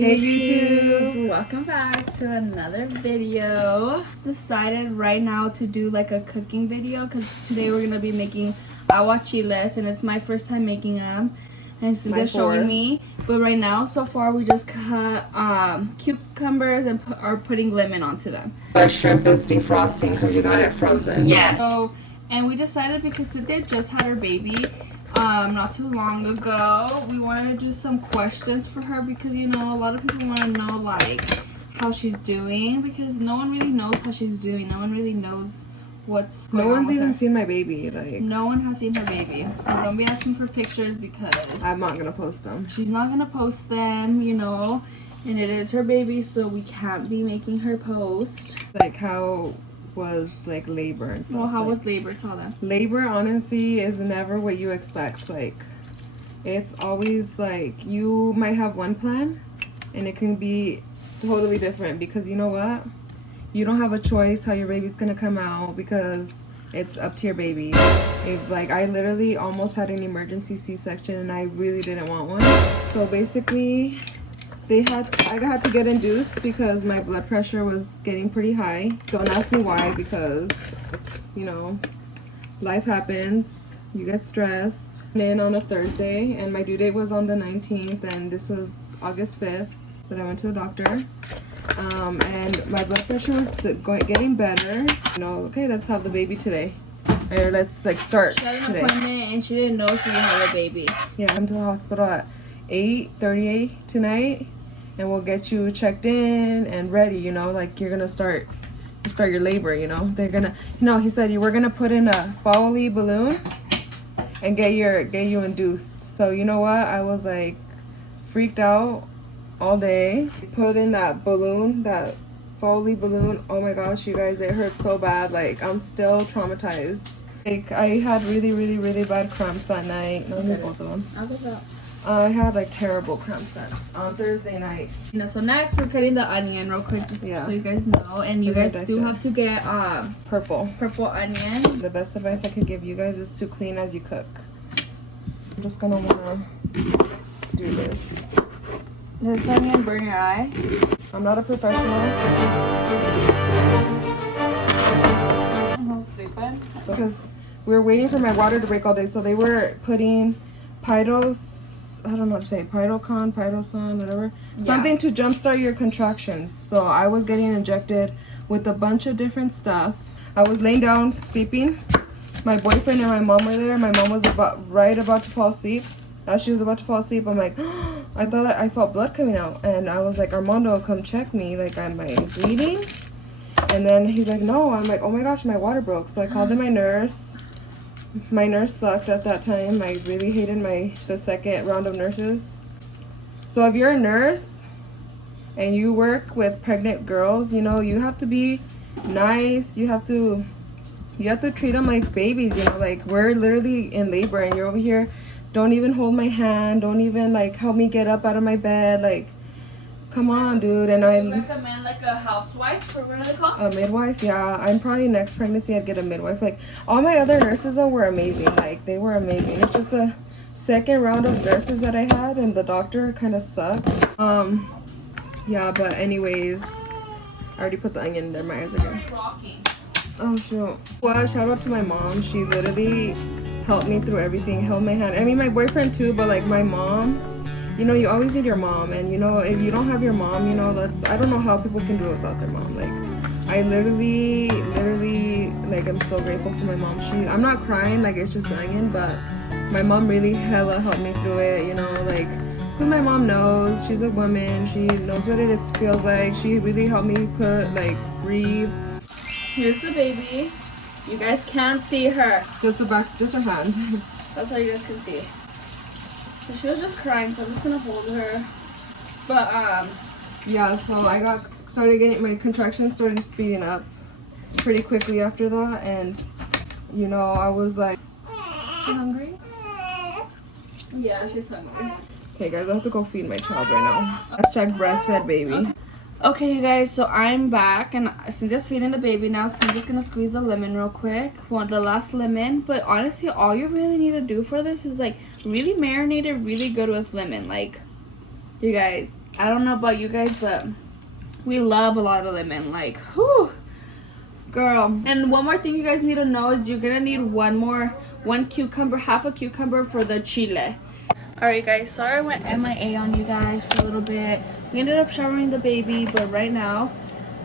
Hey YouTube! Welcome back to another video. Decided right now to do like a cooking video because today we're gonna be making aguachiles and it's my first time making them. And Cynthia's showing me. But right now, so far, we just cut cucumbers and are putting lemon onto them. Our shrimp is defrosting because you got it frozen. Yes. So, and we decided because Cynthia just had her baby not too long ago, we wanted to do some questions for her because, you know, a lot of people want to know like how she's doing because no one really knows how she's doing. No one really knows what's going on. No one's even seen my baby. Like, no one has seen her baby. So don't be asking for pictures because I'm not gonna post them. She's not gonna post them, you know, and it is her baby, so we can't be making her post. Like, how was like labor and stuff? Well, how like, was labor? Tell them. Labor honestly is never what you expect. Like, it's always like you might have one plan and it can be totally different because you know what? You don't have a choice how your baby's gonna come out because it's up to your baby. Like, I literally almost had an emergency C-section and I really didn't want one. So basically, I had to get induced because my blood pressure was getting pretty high. Don't ask me why because it's, you know, life happens. You get stressed. In on a Thursday and my due date was on the 19th and this was August 5th that I went to the doctor. And my blood pressure was getting better. You know, okay, let's have the baby today. Or let's like start today. She had an today. appointment and she didn't know she would have a baby. Yeah, I'm to the hospital at 8:38 tonight, and we'll get you checked in and ready. You know, like you're gonna start your labor. You know, they're gonna. No, he said you were gonna put in a Foley balloon and get you induced. So you know what? I was like freaked out all day. Put in that balloon, that Foley balloon. Oh my gosh, you guys, it hurt so bad. Like, I'm still traumatized. Like, I had really bad cramps that night. Let me both of them. I'll go back. I had like terrible cramps on Thursday night. You know, so next we're cutting the onion real quick just so you guys know. And you guys do have to get purple onion. The best advice I could give you guys is to clean as you cook. I'm just gonna wanna do this. Does this onion burn your eye? I'm not a professional. I'm stupid. Because we were waiting for my water to break all day, so they were putting I don't know what to say, Pitosan, whatever. Yeah. Something to jumpstart your contractions. So I was getting injected with a bunch of different stuff. I was laying down sleeping. My boyfriend and my mom were there. My mom was about to fall asleep. As she was about to fall asleep, I'm like, I thought I felt blood coming out. And I was like, Armando, come check me. Like, am I bleeding? And then he's like, no. I'm like, oh my gosh, my water broke. So I called in my nurse. My nurse sucked at that time. I really hated the second round of nurses. So if you're a nurse and you work with pregnant girls, you know, you have to be nice. You have to treat them like babies, you know, like we're literally in labor and you're over here. Don't even hold my hand. Don't even like help me get up out of my bed. Like, come on, dude. And I recommend like a housewife, or what are they called? A midwife, yeah. I'm probably next pregnancy I'd get a midwife. Like, all my other nurses though were amazing. Like, they were amazing. It's just a second round of nurses that I had, and the doctor kind of sucked. Yeah. But anyways, I already put the onion in there. My eyes are good. Oh shoot. Well, shout out to my mom. She literally helped me through everything. Held my hand. I mean, my boyfriend too, but like my mom. You know, you always need your mom, and you know, if you don't have your mom, you know, I don't know how people can do it without their mom. Like, I literally, like, I'm so grateful for my mom. I'm not crying, like, it's just onion, but my mom really hella helped me through it, you know, like, because my mom knows, she's a woman, she knows what it feels like. She really helped me breathe. Here's the baby. You guys can't see her. Just her hand. That's how you guys can see. So she was just crying, so I'm just gonna hold her. But yeah, so I my contractions started speeding up pretty quickly after that, and you know, I was like, she hungry? Yeah, she's hungry. Okay guys, I have to go feed my child right now. Hashtag breastfed baby. Okay, you guys, so I'm back and Cynthia's feeding the baby now, so I'm just gonna squeeze the lemon real quick. Want the last lemon, but honestly, all you really need to do for this is like really marinate it really good with lemon. Like, you guys, I don't know about you guys, but we love a lot of lemon. Like, whew, girl. And one more thing you guys need to know is you're gonna need one cucumber, half a cucumber for the chile. Alright guys, sorry I went MIA on you guys for a little bit. We ended up showering the baby, but right now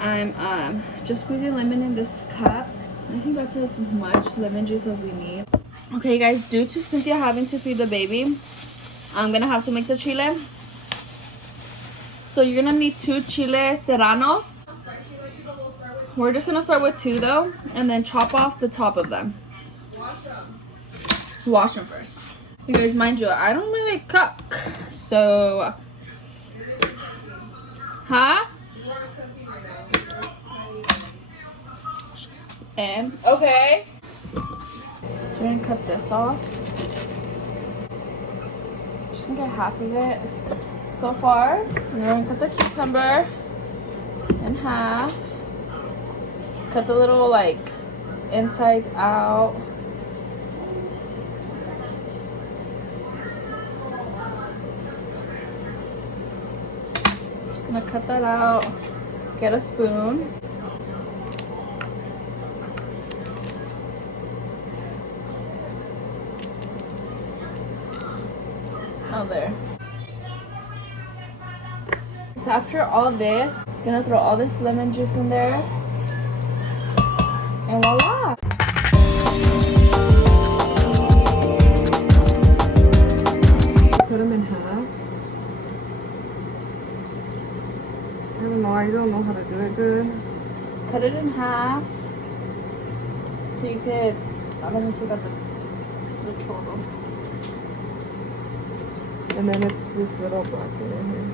I'm just squeezing lemon in this cup. I think that's as much lemon juice as we need. Okay guys, due to Cynthia having to feed the baby, I'm gonna have to make the chile. So you're gonna need 2 chile serranos. We're just gonna start with 2 though, and then chop off the top of them. Wash them first. You guys, mind you, I don't really cook, so and okay, so we're gonna cut this off. Just gonna get half of it so far. And we're gonna cut the cucumber in half, cut the little like insides out. Just gonna cut that out, get a spoon. Oh, there. So after all this, I'm gonna throw all this lemon juice in there, and voila! Cut them in half. I don't know. I don't know how to do it good. Cut it in half, so you could. Let me see that the chorro. And then it's this little black thing in here.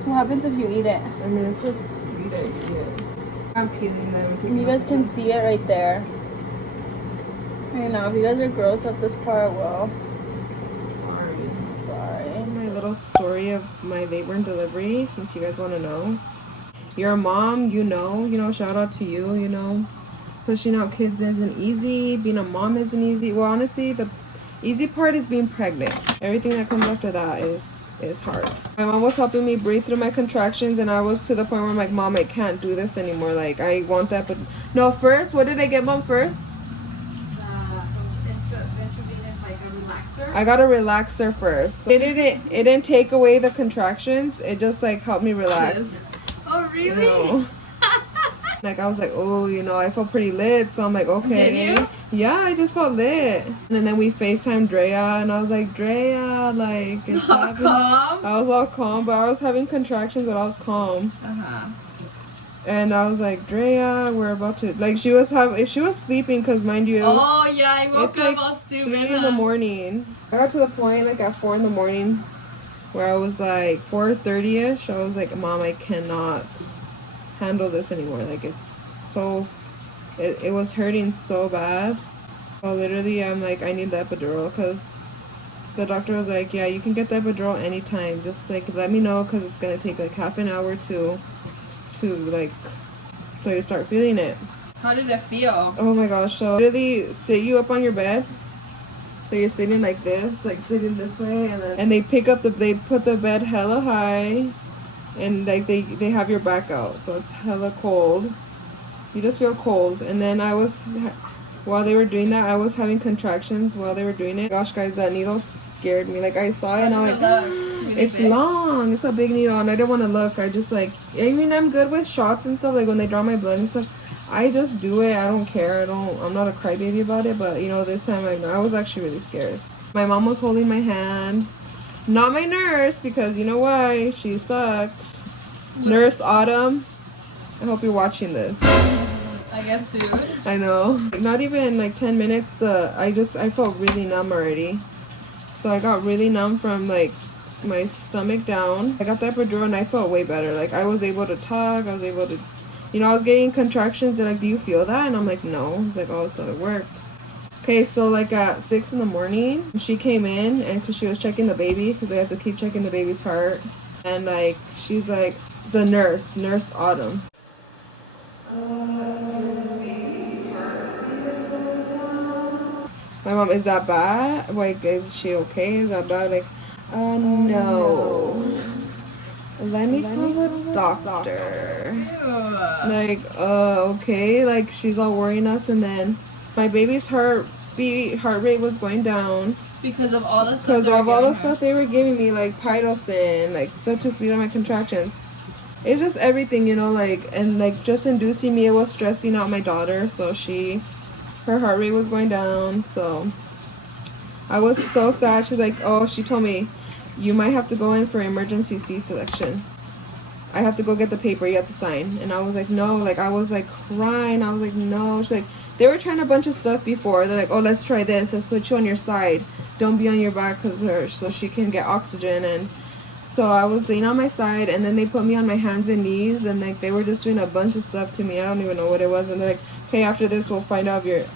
So what happens if you eat it? I mean, it's just eat it. I'm peeling them. You guys can see it right there. I know, if you guys are gross at this part, well, sorry. My little story of my labor and delivery, since you guys want to know. You're a mom, you know, shout out to you, you know. Pushing out kids isn't easy. Being a mom isn't easy. Well, honestly, the easy part is being pregnant. Everything that comes after that is hard. My mom was helping me breathe through my contractions, and I was to the point where I'm like, Mom, I can't do this anymore. Like, I want that, but no. First, what did I get, Mom? First, I got a relaxer first. So it didn't take away the contractions. It just like helped me relax. Oh really? You know? Like I was like, oh, you know, I felt pretty lit, so I'm like, okay. Did you? Yeah, I just felt lit. And then we FaceTimed Drea, and I was like, Drea, like, it's happening. Calm? I was all calm, but I was having contractions, but I was calm. And I was like, Drea, we're about to, like, she was sleeping, because mind you, it was, oh yeah, I woke up like all stupid. 3 in the morning. I got to the point, like, at 4 in the morning, where I was like, 4:30ish, I was like, Mom, I cannot handle this anymore. Like, it's so, it was hurting so bad. So literally, I'm like, I need the epidural, because the doctor was like, yeah, you can get the epidural anytime. Just, like, let me know, because it's going to take, like, half an hour to, like, so you start feeling it. How did it feel? Oh my gosh. So literally sit you up on your bed. So you're sitting like this, like sitting this way, and they put the bed hella high, and like they have your back out, so it's hella cold. You just feel cold. And then while they were doing that, I was having contractions while they were doing it. Gosh, guys, that needle scared me. Like, I saw it and I'm like, it's long. It's a big needle, and I didn't want to look. I just like, I mean, I'm good with shots and stuff. Like when they draw my blood and stuff, I just do it. I don't care. I'm not a crybaby about it. But you know, this time I was actually really scared. My mom was holding my hand. Not my nurse, because you know why? She sucked. Nurse Autumn, I hope you're watching this. I guess soon. I know. Not even like 10 minutes, I felt really numb already. So I got really numb from like my stomach down. I got the epidural and I felt way better. Like, I was able to talk, I was able to, you know, I was getting contractions. They're like, do you feel that? And I'm like, no. It's like, oh, so it worked. Okay, so like at 6 in the morning, she came in, and because she was checking the baby, because I have to keep checking the baby's heart. And like, she's like, the nurse Autumn. My mom, is that bad? Like, is she okay? Is that bad? Like, no. let me call the doctor. Like, okay, like she's all worrying us, and then my baby's heart rate was going down because of all the stuff. Because of all the stuff they were giving me, like pitocin, like stuff to speed up my contractions. It's just everything, you know, like, and like just inducing me, it was stressing out my daughter, so her heart rate was going down, so I was so sad. She's like, oh, she told me, you might have to go in for emergency C-section. I have to go get the paper you have to sign. And I was like, no, like, I was like crying. I was like, no. She's like, they were trying a bunch of stuff before. They're like, oh, let's try this. Let's put you on your side. Don't be on your back so she can get oxygen. And so I was laying on my side, and then they put me on my hands and knees, and like they were just doing a bunch of stuff to me. I don't even know what it was. And they're like, okay, after this, we'll find out if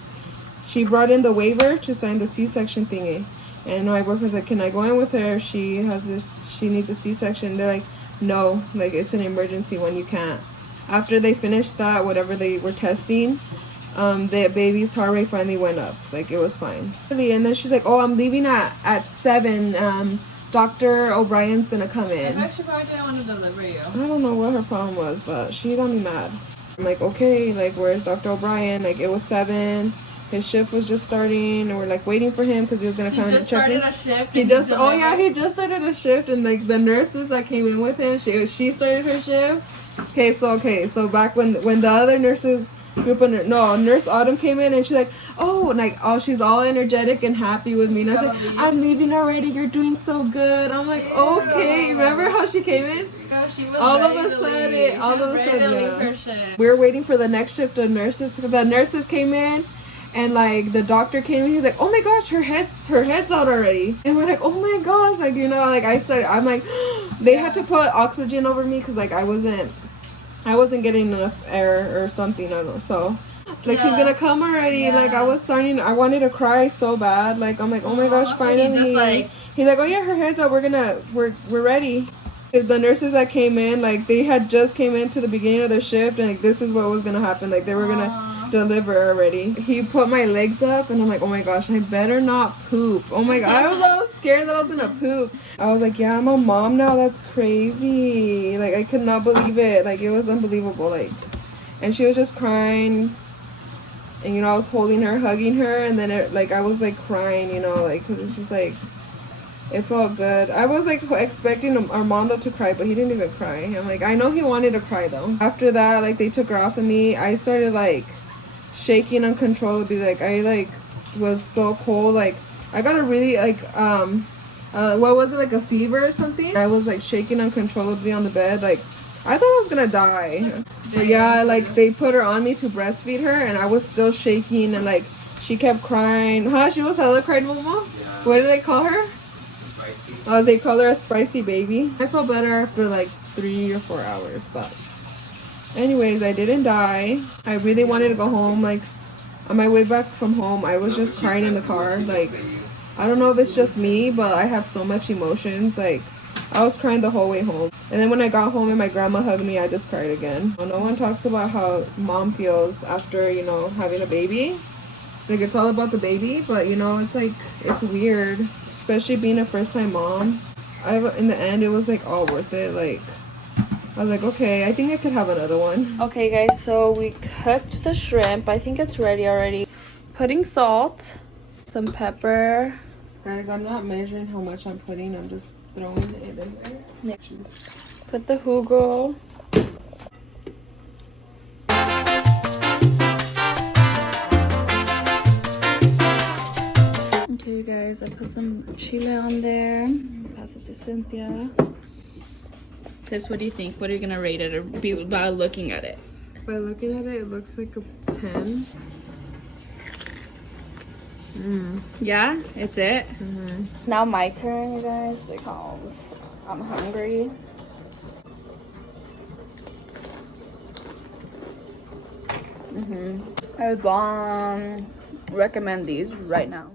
she brought in the waiver to sign the C-section thingy. And my boyfriend's like, can I go in with her? She needs a C-section. They're like, no, like it's an emergency one, you can't. After they finished that, whatever they were testing, the baby's heart rate finally went up. Like it was fine. And then she's like, oh, I'm leaving at 7. Dr. O'Brien's gonna come in. I bet she probably didn't want to deliver you. I don't know what her problem was, but she got me mad. I'm like, okay, like where's Dr. O'Brien? Like it was 7. His shift was just starting, and we're like waiting for him because he was gonna come in and check in. He just started a shift, and like the nurses that came in with him, she started her shift. Okay, so back when the other nurses Nurse Autumn came in, and she's like, she's all energetic and happy with me. And I was like, I'm leaving already. You're doing so good. I'm like, okay. Remember how she came in? She was all of a sudden, we were waiting for the next shift of nurses. The nurses came in. And like the doctor came in, he was like, oh my gosh, her head's out already. And we're like, oh my gosh, like, you know, like I'm like, they had to put oxygen over me because like I wasn't getting enough air or something, I don't know. So like she's gonna come already. Like I wanted to cry so bad. Like I'm like, oh my gosh, finally. He's like, oh yeah, her head's out, we're ready. The nurses that came in, like they had just came into the beginning of their shift, and like this is what was gonna happen. Like they were gonna deliver already. He put my legs up, and I'm like, oh my gosh, I better not poop. Oh my god, I was all scared that I was gonna poop. I was like, yeah, I'm a mom now. That's crazy. Like I could not believe it. Like it was unbelievable. Like, and she was just crying, and you know I was holding her, hugging her, and then I was like crying, you know, like because it's just like it felt good. I was like expecting Armando to cry, but he didn't even cry. I'm like, I know he wanted to cry though. After that, like they took her off of me, I started like shaking uncontrollably. Like I like was so cold. Like I got a really like what was it, like a fever or something? I was like shaking uncontrollably on the bed. Like I thought I was gonna die. But yeah, like they put her on me to breastfeed her, and I was still shaking, and like she kept crying. She was hella cried, Momo? Yeah. What did they call her? Spicy. Oh, they call her a spicy baby. I felt better after like 3 or 4 hours, but anyways, I didn't die. I really wanted to go home. Like on my way back from home, I was just crying in the car. Like I don't know if it's just me, but I have so much emotions. Like I was crying the whole way home. And then when I got home and my grandma hugged me, I just cried again. No one talks about how mom feels after, you know, having a baby. Like it's all about the baby, but you know, it's like, it's weird, especially being a first-time mom. In the end, it was like all worth it. Like I was like, okay, I think I could have another one. Okay guys, so we cooked the shrimp. I think it's ready already. Putting salt, some pepper. Guys, I'm not measuring how much I'm putting. I'm just throwing it in there. Yeah. Put the jugo. Okay guys, I put some chile on there. Pass it to Cynthia. Sis, what do you think? What are you gonna rate it, or by looking at it? By looking at it, it looks like a 10. Yeah, it's it. Now my turn, you guys, because I'm hungry. I recommend these right now.